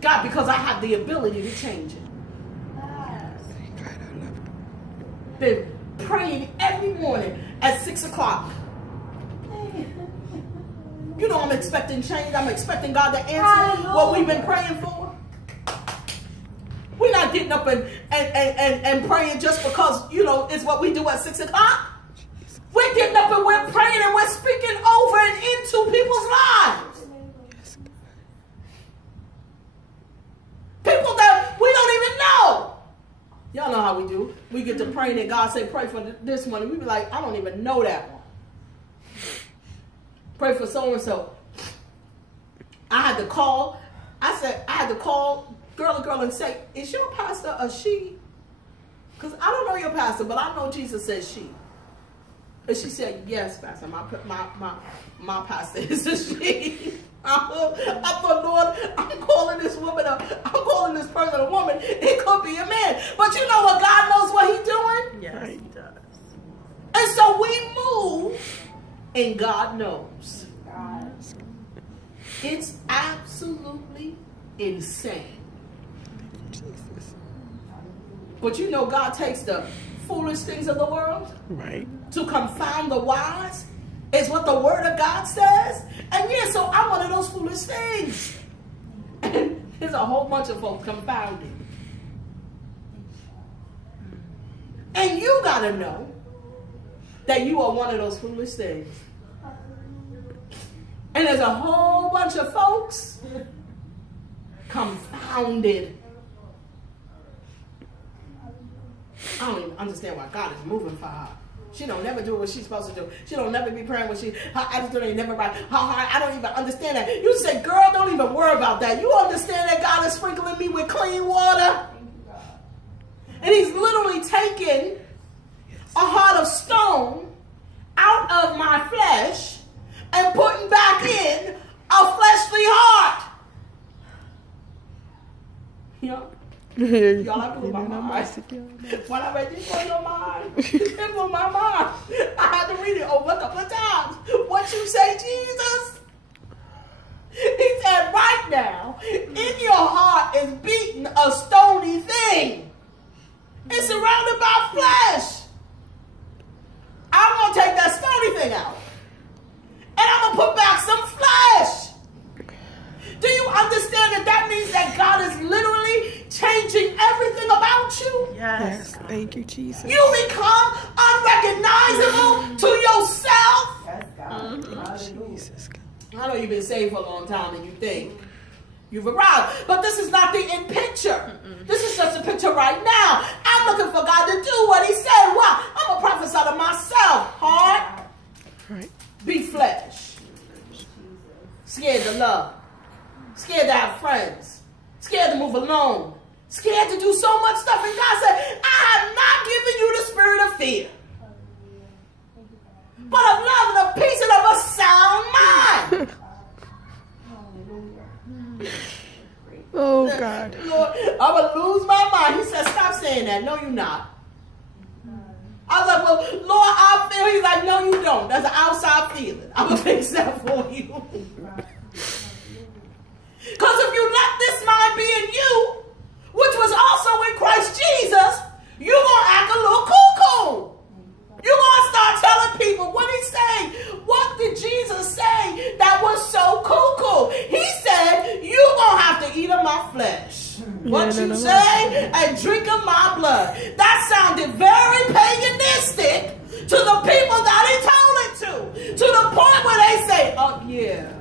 God, because I have the ability to change it. Been praying every morning at 6 o'clock. You know I'm expecting change. I'm expecting God to answer what we've been praying for. We're not getting up and praying just because, you know, it's what we do at 6 o'clock. We're getting up and we're praying and we're speaking over and into people's lives. People that we don't even know. Y'all know how we do. We get to praying and God say, pray for this one. And we be like, I don't even know that one. Pray for so-and-so. I had to call. I had to call girl and say, is your pastor a she? Because I don't know your pastor, but I know Jesus says she. And she said, yes, pastor. My pastor is a she. I thought, Lord, I'm calling this woman I'm calling this person a woman. It could be a man. But you know what? God knows what he's doing. Yes, he does. And so we move, and God knows. It's absolutely insane. Jesus. But you know God takes the foolish things of the world to confound the wise, is what the word of God says. And yeah, so I'm one of those foolish things. And there's a whole bunch of folks confounded. And you got to know that you are one of those foolish things. And there's a whole bunch of folks confounded. I don't even understand why God is moving for her. She don't never do what she's supposed to do. She don't never be praying when her attitude ain't never right. Her heart, I don't even understand that. You say, girl, don't even worry about that. You understand that God is sprinkling me with clean water? And he's literally taking a heart of stone out of my flesh and putting back in a fleshly heart. You know? Y'all, I blew my mind. When I read this, blew your mind. It blew my mind. I had to read it over a couple of times. What you say, Jesus? He said, right now, in your heart is beating a stony thing. It's surrounded by flesh. I'm going to take that stony thing out. And I'm going to put back some flesh. Do you understand that that means that God is literally changing everything about you? Yes. Thank you, Jesus. You become unrecognizable to yourself. Yes, God. Jesus. I know you've been saved for a long time and you think you've arrived. But this is not the end picture. This is just a picture right now. I'm looking for God to do what he said. Why? I'm a prophesy to myself. Heart. Right. Be flesh. Scared to love. Scared to have friends. Scared to move alone. Scared to do so much stuff. And God said, I have not given you the spirit of fear, but of love and of peace and of a sound mind. Oh, God. Lord, I'm going to lose my mind. He said, stop saying that. No, you're not. I was like, well, Lord, I feel. He's like, no, you don't. That's an outside feeling. I'm going to fix that for you. Because if you let this mind be in you, which was also in Christ Jesus, you're going to act a little cuckoo. You're going to start telling people, what he saying? What did Jesus say that was so cuckoo? He said, you're going to have to eat of my flesh. What you say? And drink of my blood. That sounded very paganistic to the people that he told it to the point where they say, oh, yeah.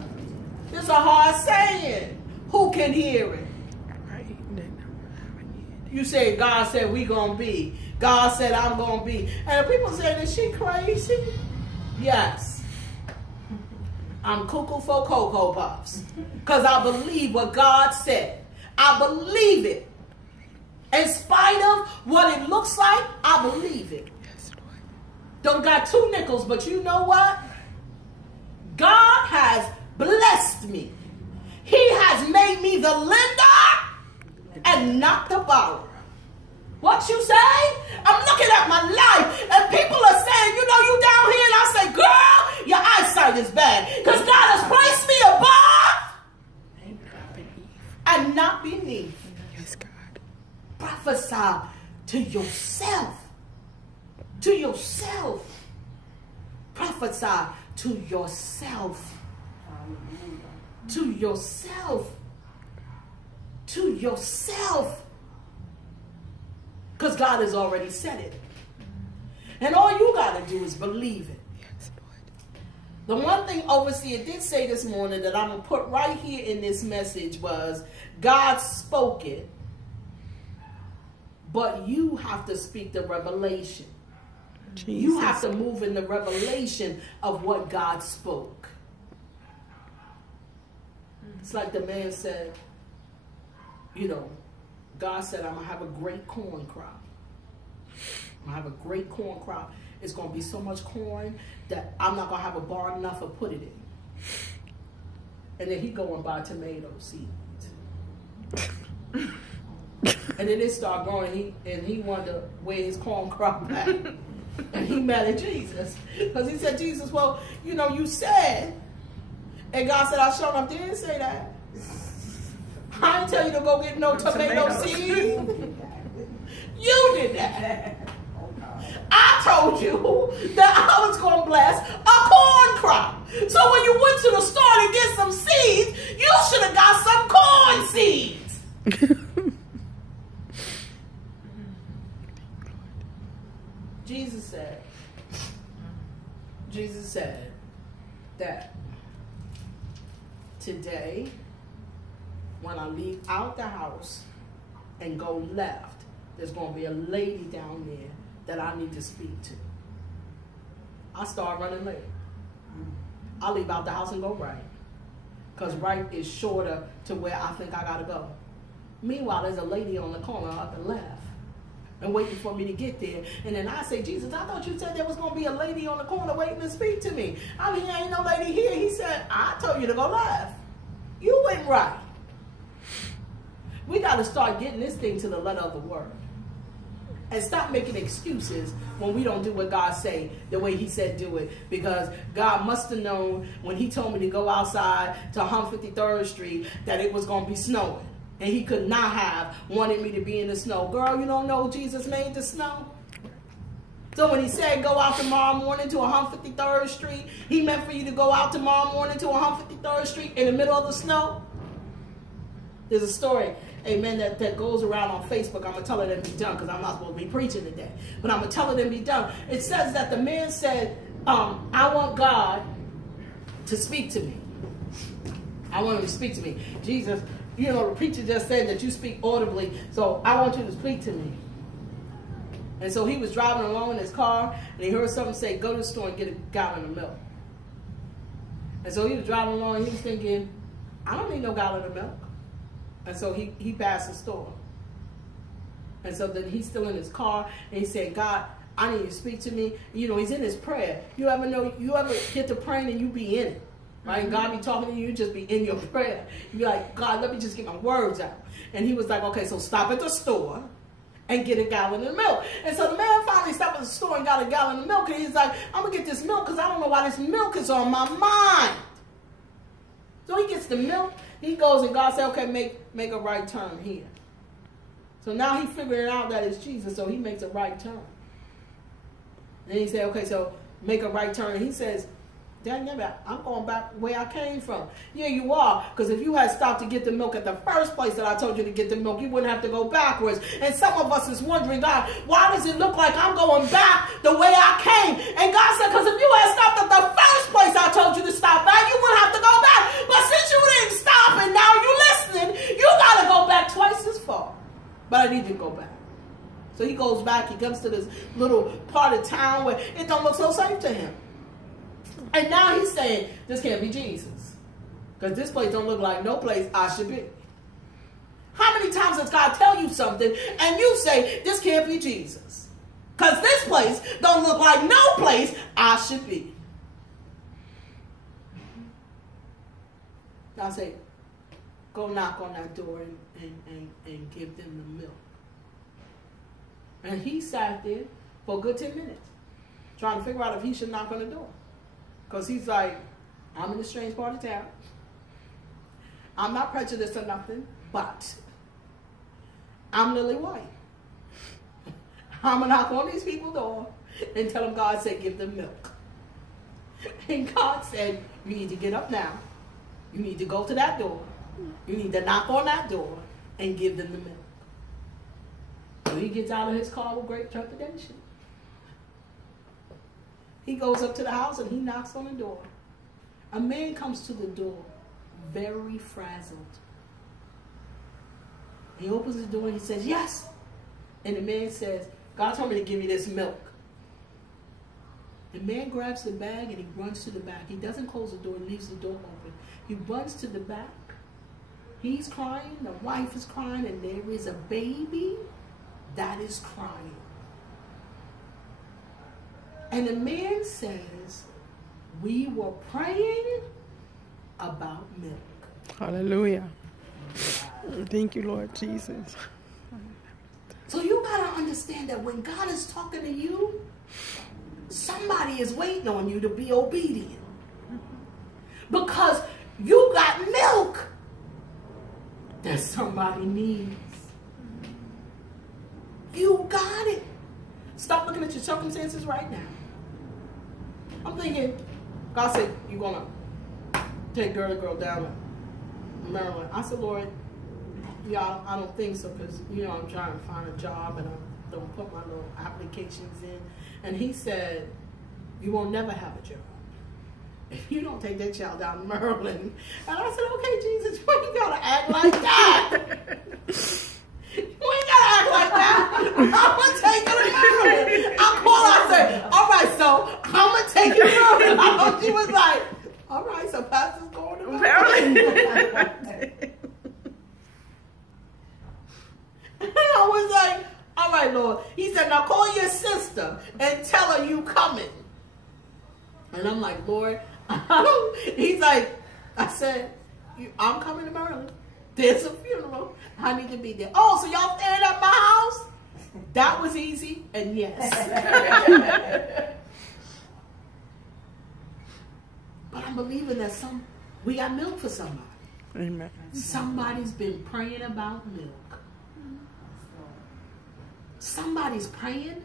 It's a hard saying. Who can hear it? You say, God said we gonna be. God said I'm gonna be. And the people saying, is she crazy? Yes. I'm cuckoo for Cocoa Puffs. Because I believe what God said. I believe it. In spite of what it looks like, I believe it. Don't got 2 nickels, but you know what? God has blessed me. He has made me the lender and not the borrower. What you say? I'm looking at my life and people are saying, you know, you down here, and I say, girl, your eyesight is bad because God has placed me above and not beneath. Yes, God. Prophesy to yourself. To yourself. Prophesy to yourself. To yourself. To yourself. Because God has already said it. And all you got to do is believe it. Yes, Lord. The one thing Overseer did say this morning that I'm going to put right here in this message was, God spoke it, but you have to speak the revelation. Jesus. You have to move in the revelation of what God spoke. It's like the man said, you know, God said, I'm going to have a great corn crop. I'm going to have a great corn crop. It's going to be so much corn that I'm not going to have a barn enough to put it in. And then he go and buy tomato seeds. And then it started growing, and he wondered where his corn crop at. And he mad at Jesus. Because he said, Jesus, well, you know, you said. And God said, I sure enough didn't say that. I didn't tell you to go get no tomato seed. You did that. I told you that I was going to bless a corn crop. So when you went to the store to get some seeds, you should have got some corn seeds. Jesus said that today, when I leave out the house and go left, there's going to be a lady down there that I need to speak to. I start running late. I leave out the house and go right, because right is shorter to where I think I got to go. Meanwhile, there's a lady on the corner up the left and waiting for me to get there. And then I say, Jesus, I thought you said there was going to be a lady on the corner waiting to speak to me. I mean, ain't no lady here. He said, I told you to go left. You went right. We got to start getting this thing to the letter of the word. And stop making excuses when we don't do what God say the way he said do it. Because God must have known when he told me to go outside to 153rd Street that it was going to be snowing. And he could not have wanted me to be in the snow. Girl, you don't know Jesus made the snow? So when he said go out tomorrow morning to 153rd Street, he meant for you to go out tomorrow morning to 153rd Street in the middle of the snow? There's a story, amen, that goes around on Facebook. I'm going to tell it and be done because I'm not supposed to be preaching today. But I'm going to tell it and be done. It says that the man said, I want God to speak to me. I want him to speak to me. Jesus, you know, the preacher just said that you speak audibly, so I want you to speak to me. And so he was driving along in his car, and he heard something say, go to the store and get a gallon of milk. And so he was driving along, and he was thinking, I don't need no gallon of milk. And so he passed the store. And so then he's still in his car, and he said, God, I need you to speak to me. You know, he's in his prayer. You ever get to praying and you be in it? Right? And God be talking to you, you just be in your prayer. You be like, God, let me just get my words out. And he was like, okay, so stop at the store and get a gallon of milk. And so the man finally stopped at the store and got a gallon of milk. And he's like, I'm going to get this milk because I don't know why this milk is on my mind. So he gets the milk. He goes and God said, okay, make a right turn here. So now he figured out that it's Jesus, so he makes a right turn. And he said, okay, so make a right turn. And he says, I'm going back where I came from. Yeah, you are. Because if you had stopped to get the milk at the first place that I told you to get the milk, you wouldn't have to go backwards. And some of us is wondering, God, why does it look like I'm going back the way I came? And God said, because if you had stopped at the first place I told you to stop at, you wouldn't have to go back. But since you didn't stop and now you're listening, you got to go back twice as far. But I need you to go back. So he goes back. He comes to this little part of town where it don't look so safe to him. And now he's saying, this can't be Jesus. Because this place don't look like no place I should be. How many times does God tell you something and you say, this can't be Jesus? Because this place don't look like no place I should be. I say, go knock on that door and give them the milk. And he sat there for a good 10 minutes trying to figure out if he should knock on the door. Because he's like, I'm in a strange part of town. I'm not prejudiced or nothing. But I'm Lily White. I'm going to knock on these people's door and tell them God said give them milk. And God said, you need to get up now. You need to go to that door. You need to knock on that door and give them the milk. So he gets out of his car with great trepidation. He goes up to the house and he knocks on the door. A man comes to the door, very frazzled. He opens the door and he says, yes. And the man says, God told me to give you this milk. The man grabs the bag and he runs to the back. He doesn't close the door, he leaves the door open. He runs to the back. He's crying, the wife is crying, and there is a baby that is crying. And the man says, we were praying about milk. Hallelujah. Thank you, Lord Jesus. So you got to understand that when God is talking to you, somebody is waiting on you to be obedient. Because you got milk that somebody needs. You got it. Stop looking at your circumstances right now. I'm thinking, God said, you're going to take girl down to Maryland. I said, Lord, yeah, I don't think so, because, I'm trying to find a job and I don't put my little applications in. And he said, you will never have a job if you don't take that child down to Maryland. And I said, okay, Jesus, you ain't got to act like that. You ain't got to act like that. I'm going to take her to Maryland. I called, I said, all right, so I'm going to take you to Maryland. I know she was like, all right, so Pastor's going to Maryland. And I was like, all right, Lord. He said, now call your sister and tell her you coming. And I'm like, Lord, he's like, I said, I'm coming to Maryland. There's a funeral. I need to be there. Oh, so y'all staying at my house? That was easy, and yes. But I'm believing that we got milk for somebody. Amen. Somebody's been praying about milk. Somebody's praying,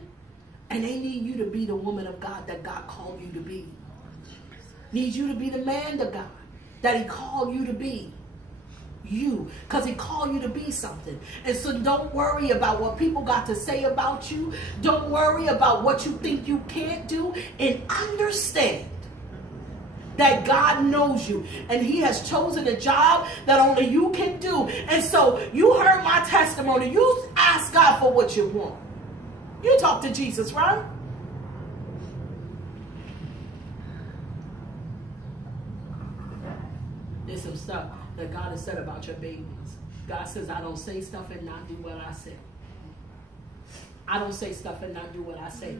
and they need you to be the woman of God that God called you to be. Needs you to be the man of God that he called you to be. You, because he called you to be something. And so don't worry about what people got to say about you. Don't worry about what you think you can't do, and understand that God knows you and he has chosen a job that only you can do. And so you heard my testimony. You ask God for what you want. You talk to Jesus, right? There's some stuff that God has said about your babies. God says, I don't say stuff and not do what I say. I don't say stuff and not do what I say.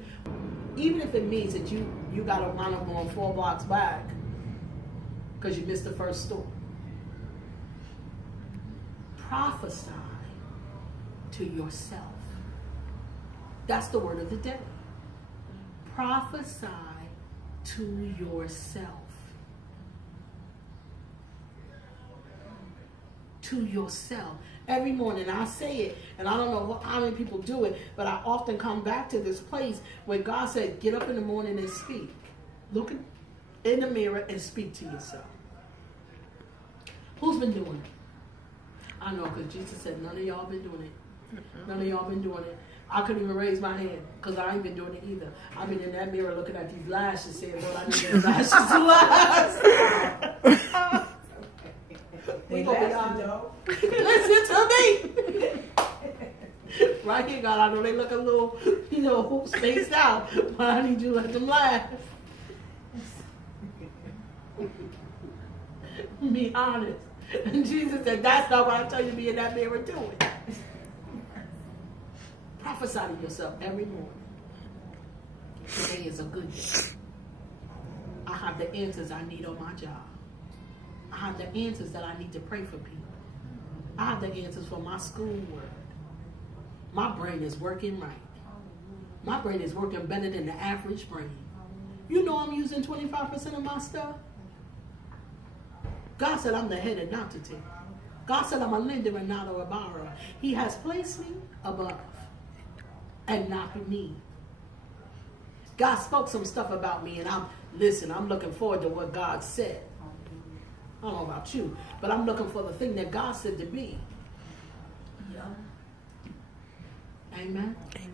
Even if it means that you got to wind up going 4 blocks back because you missed the first store. Prophesy to yourself. That's the word of the day. Prophesy to yourself. To yourself. Every morning I say it, and I don't know how many people do it, but I often come back to this place where God said, get up in the morning and speak. Look in the mirror and speak to yourself. Who's been doing it? I know, because Jesus said none of y'all been doing it. None of y'all been doing it. I couldn't even raise my hand because I ain't been doing it either. I've been in that mirror looking at these lashes saying, Lord, I need these lashes to last. We gonna be honest. Listen to me. Right here, God, I know they look a little, spaced out, but I need you to let them laugh. Be honest. And Jesus said, that's not what I tell you to be in that mirror doing. Prophesy to yourself every morning. Today is a good day. I have the answers I need on my job. I have the answers that I need to pray for people. I have the answers for my schoolwork. My brain is working right. My brain is working better than the average brain. You know I'm using 25% of my stuff. God said I'm the head and not the tail. God said, I'm a lender and not a borrower. He has placed me above and not beneath. God spoke some stuff about me, and I'm looking forward to what God said. I don't know about you, but I'm looking for the thing that God said to be. Yeah. Amen. Amen.